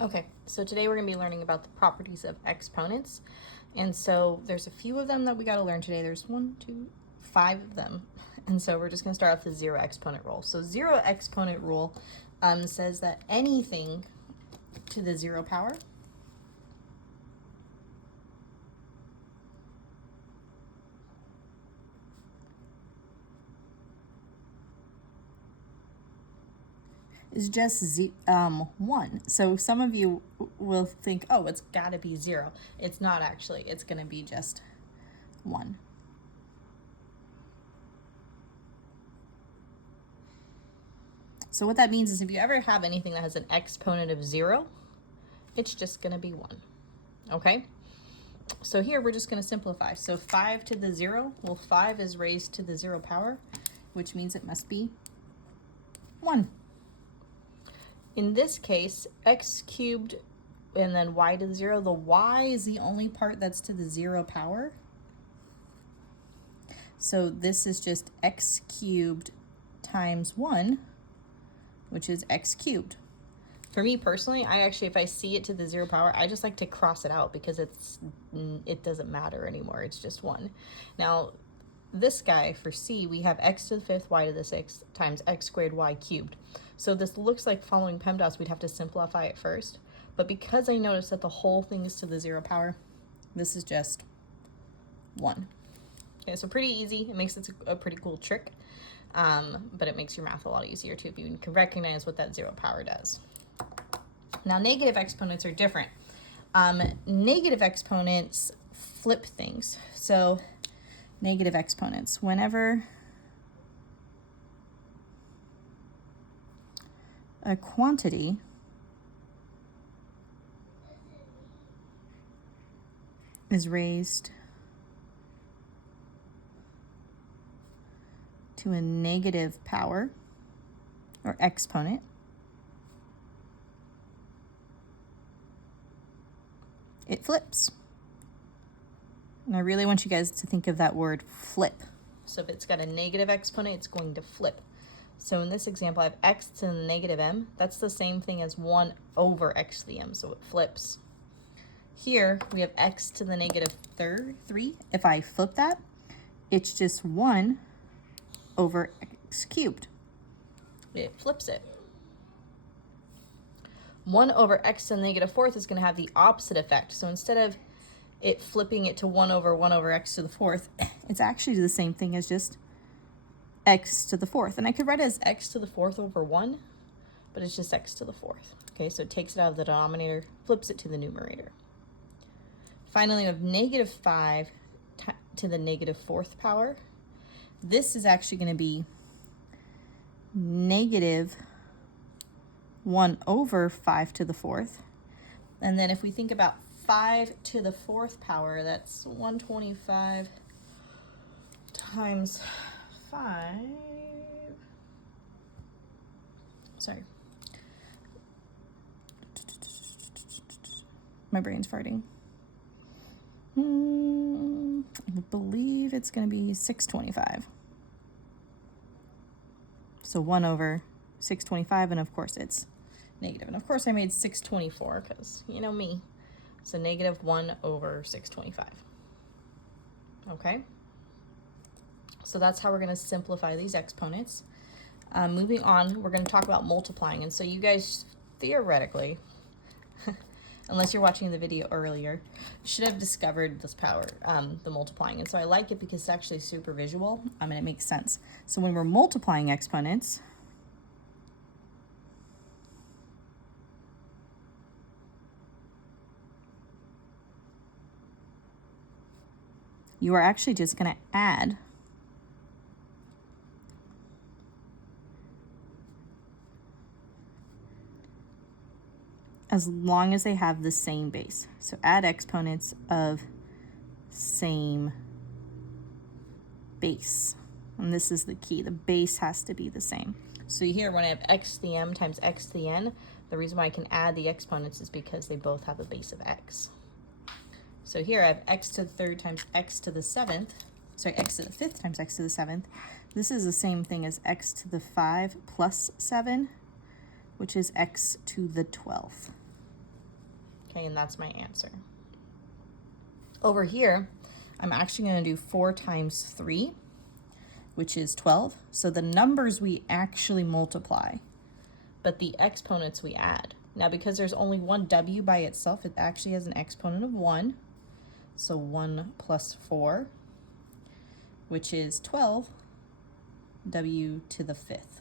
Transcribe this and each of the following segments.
Okay, so today we're going to be learning about the properties of exponents. And so there's a few of them that we got to learn today. There's 5 of them. And so we're just going to start with the zero exponent rule. So zero exponent rule says that anything to the 0 power is just 1. So some of you will think, oh, it's got to be 0. It's not actually. It's going to be just 1. So what that means is if you ever have anything that has an exponent of 0, it's just going to be 1. Okay? So here we're just going to simplify. So 5 to the 0, well, 5 is raised to the 0 power, which means it must be 1. In this case, x cubed and then y to the 0, the y is the only part that's to the 0 power. So this is just x cubed times 1, which is x cubed. For me personally, I actually, if I see it to the 0 power, I just like to cross it out because it doesn't matter anymore. It's just 1. Now, this guy for C, we have x to the 5th, y to the 6th times x squared y cubed. So this looks like following PEMDAS, we'd have to simplify it first. But because I noticed that the whole thing is to the 0 power, this is just 1. Okay, so pretty easy. It makes it a pretty cool trick, but it makes your math a lot easier too if you can recognize what that 0 power does. Now, negative exponents are different. Negative exponents flip things. So negative exponents, whenever a quantity is raised to a negative power or exponent, it flips. And I really want you guys to think of that word flip. So if it's got a negative exponent, it's going to flip. So in this example, I have x to the negative m. That's the same thing as 1 over x to the m, so it flips. Here, we have x to the negative 3. If I flip that, it's just 1 over x cubed. It flips it. 1 over x to the negative 4th is going to have the opposite effect. So instead of it flipping it to 1 over x to the 4th, it's actually the same thing as just x to the 4th. And I could write it as x to the 4th over 1, but it's just x to the 4th. Okay, so it takes it out of the denominator, flips it to the numerator. Finally, we have negative 5 to the negative 4th power. This is actually going to be negative 1 over 5 to the 4th. And then if we think about 5 to the 4th power, that's 125 times 5. Sorry. My brain's farting. I believe it's going to be 625. So 1 over 625, and of course it's negative. And of course I made 624 because, you know me. So negative 1 over 625. Okay? So that's how we're going to simplify these exponents. Moving on, we're going to talk about multiplying. And so you guys, theoretically, unless you're watching the video earlier, should have discovered this power, the multiplying. And so I like it because it's actually super visual, and it makes sense. So when we're multiplying exponents, you are actually just going to add as long as they have the same base. So add exponents of same base. And this is the key. The base has to be the same. So here, when I have x to the m times x to the n, the reason why I can add the exponents is because they both have a base of x. So here I have x to the 3rd times x to the 7th. Sorry, x to the 5th times x to the 7th. This is the same thing as x to the 5 plus 7, which is x to the 12th. Okay, and that's my answer. Over here, I'm actually going to do 4 times 3, which is 12. So the numbers we actually multiply, but the exponents we add. Now, because there's only one w by itself, it actually has an exponent of 1. So 1 plus 4, which is 12, w to the 5th.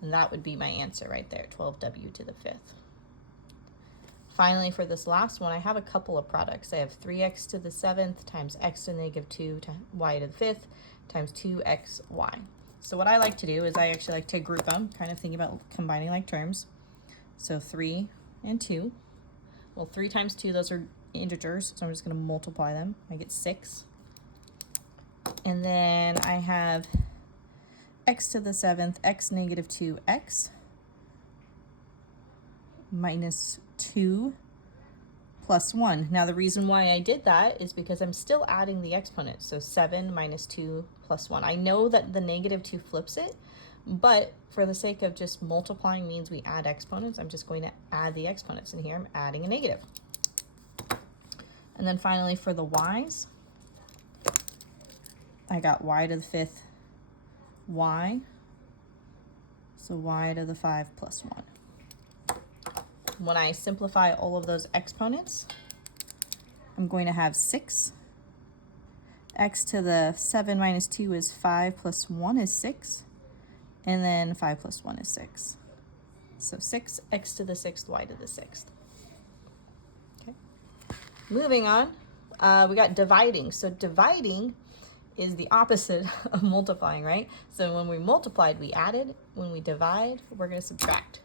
And that would be my answer right there, 12w to the 5th. Finally, for this last one, I have a couple of products. I have 3x to the 7th times x to the negative 2 y to the 5th times 2xy. So what I like to do is I actually like to group them, kind of thinking about combining like terms. So 3 and 2. Well, 3 times 2, those are integers, so I'm just going to multiply them. I get 6. And then I have x to the 7th, x negative 2x minus 2 plus 1. Now the reason why I did that is because I'm still adding the exponents. So 7 minus 2 plus 1. I know that the negative 2 flips it, but for the sake of just multiplying means we add exponents, I'm just going to add the exponents. And here I'm adding a negative. And then finally for the y's, I got y to the 5th y. So y to the 5 plus 1. When I simplify all of those exponents, I'm going to have 6. X to the 7 minus 2 is 5 plus 1 is 6. And then 5 plus 1 is 6. So 6, x to the 6th, y to the 6th. Okay. Moving on, we got dividing. So dividing is the opposite of multiplying, right? So when we multiplied, we added. When we divide, we're going to subtract.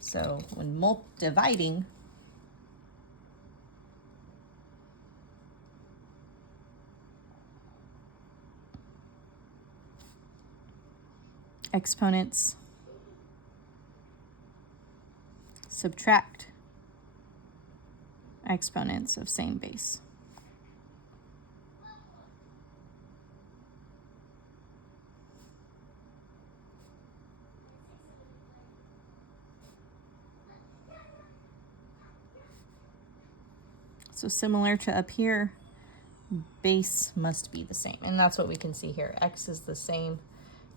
So when dividing, exponents subtract exponents of same base. So similar to up here, base must be the same. And that's what we can see here. X is the same,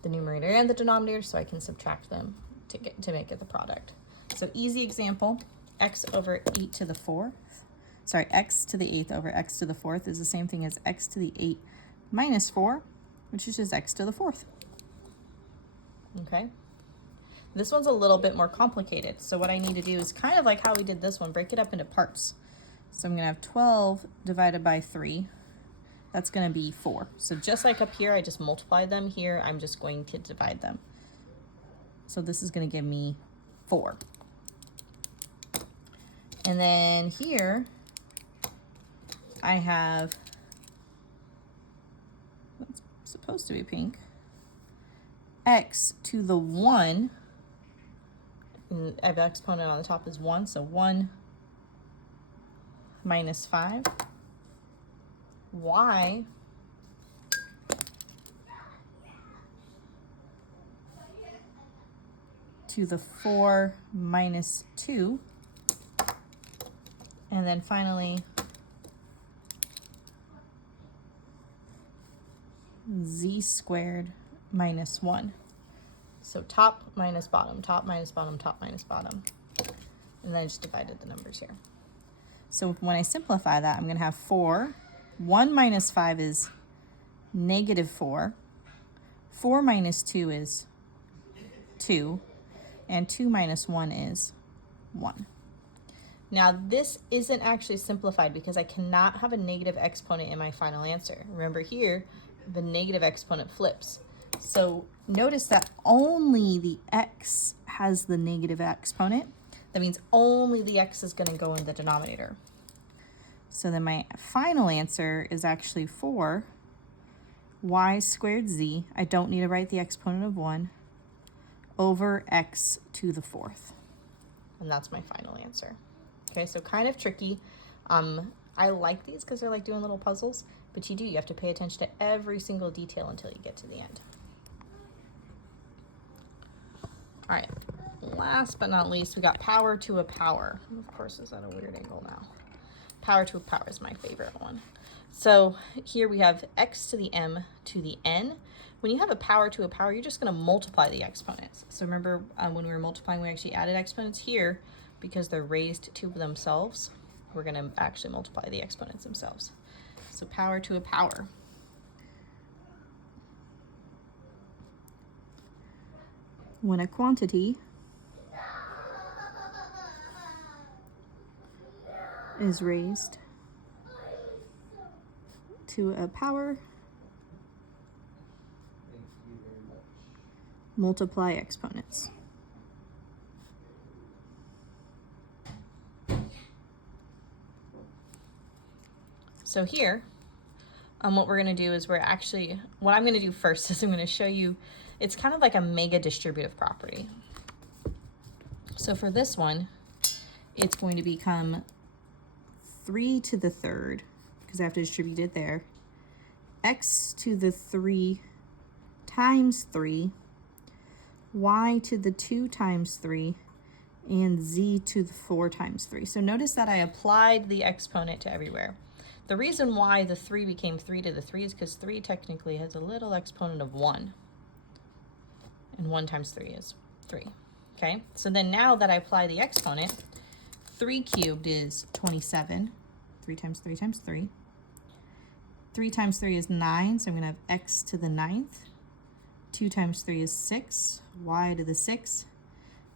the numerator and the denominator, so I can subtract them to make it the product. So easy example, x over 8 to the 4th. Sorry, x to the 8th over x to the 4th is the same thing as x to the 8 minus 4, which is just x to the 4th. Okay. This one's a little bit more complicated. So what I need to do is kind of like how we did this one, break it up into parts. So I'm going to have 12 divided by 3. That's going to be 4. So just like up here, I just multiplied them. Here, I'm just going to divide them. So this is going to give me 4. And then here, I have, it's supposed to be pink, x to the 1. And I have an exponent on the top is 1, so 1 minus 5, y to the 4 minus 2, and then finally z squared minus 1. So top minus bottom, top minus bottom, top minus bottom. And then I just divided the numbers here. So when I simplify that, I'm going to have 4. 1 minus 5 is negative 4. 4 minus 2 is 2. And 2 minus 1 is 1. Now this isn't actually simplified because I cannot have a negative exponent in my final answer. Remember here, the negative exponent flips. So notice that only the x has the negative exponent. That means only the x is going to go in the denominator. So then my final answer is actually 4 y squared z. I don't need to write the exponent of 1 over x to the 4th. And that's my final answer. Okay, so kind of tricky. I like these because they're like doing little puzzles, but you have to pay attention to every single detail until you get to the end. All right, last but not least, we got power to a power. Of course, is at a weird angle now. Power to a power is my favorite one. So here we have x to the m to the n. When you have a power to a power, you're just going to multiply the exponents. So remember when we were multiplying, we actually added exponents here because they're raised to themselves. We're going to actually multiply the exponents themselves. So power to a power. When a quantity is raised to a power, multiply exponents. So here, what we're going to do is what I'm going to do first is I'm going to show you, it's kind of like a mega distributive property. So for this one, it's going to become 3 to the third, because I have to distribute it there, x to the 3 times 3, y to the 2 times 3, and z to the 4 times 3. So notice that I applied the exponent to everywhere. The reason why the 3 became 3 to the 3 is because 3 technically has a little exponent of 1. And 1 times 3 is 3. Okay, so then now that I apply the exponent, 3 cubed is 27. 3 times 3 times 3. 3 times 3 is 9, so I'm going to have x to the 9th. 2 times 3 is 6, y to the 6th,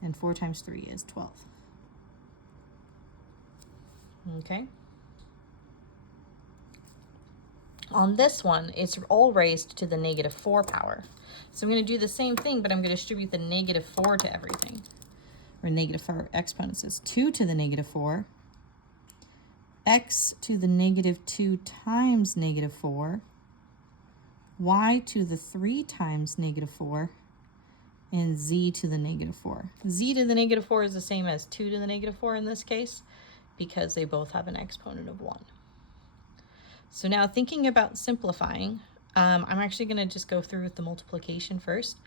and 4 times 3 is 12. Okay. On this one, it's all raised to the negative 4 power. So I'm going to do the same thing, but I'm going to distribute the negative 4 to everything. Or negative 4 exponents is 2 to the negative 4, x to the negative 2 times negative 4, y to the 3 times negative 4, and z to the negative 4. Z to the negative 4 is the same as 2 to the negative 4 in this case, because they both have an exponent of 1. So now thinking about simplifying, I'm actually going to just go through with the multiplication first.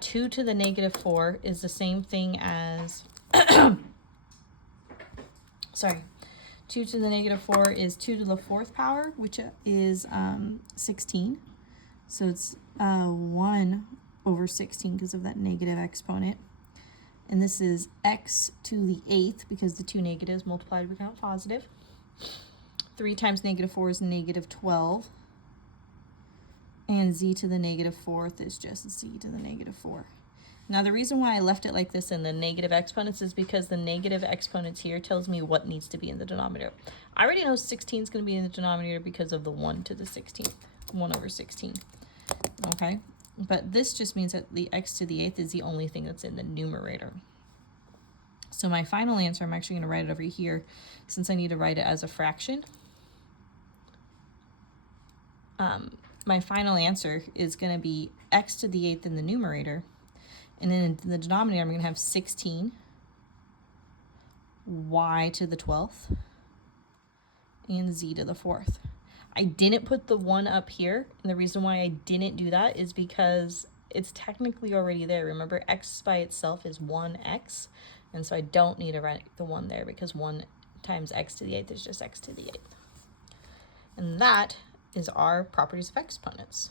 2 to the negative 4 is the same thing as, sorry, 2 to the negative 4 is 2 to the 4th power, which is 16. So it's 1 over 16 because of that negative exponent. And this is x to the 8th because the two negatives multiplied become positive. 3 times negative 4 is negative 12. And z to the negative 4th is just z to the negative 4. Now the reason why I left it like this in the negative exponents is because the negative exponents here tells me what needs to be in the denominator. I already know 16 is going to be in the denominator because of the 1 to the 16th, 1 over 16. Okay, but this just means that the x to the 8th is the only thing that's in the numerator. So my final answer, I'm actually going to write it over here since I need to write it as a fraction. My final answer is going to be x to the 8th in the numerator. And then in the denominator, I'm going to have 16, y to the 12th, and z to the 4th. I didn't put the 1 up here, and the reason why I didn't do that is because it's technically already there. Remember, x by itself is 1x, and so I don't need to write the 1 there because 1 times x to the 8th is just x to the 8th. And that is our properties of exponents.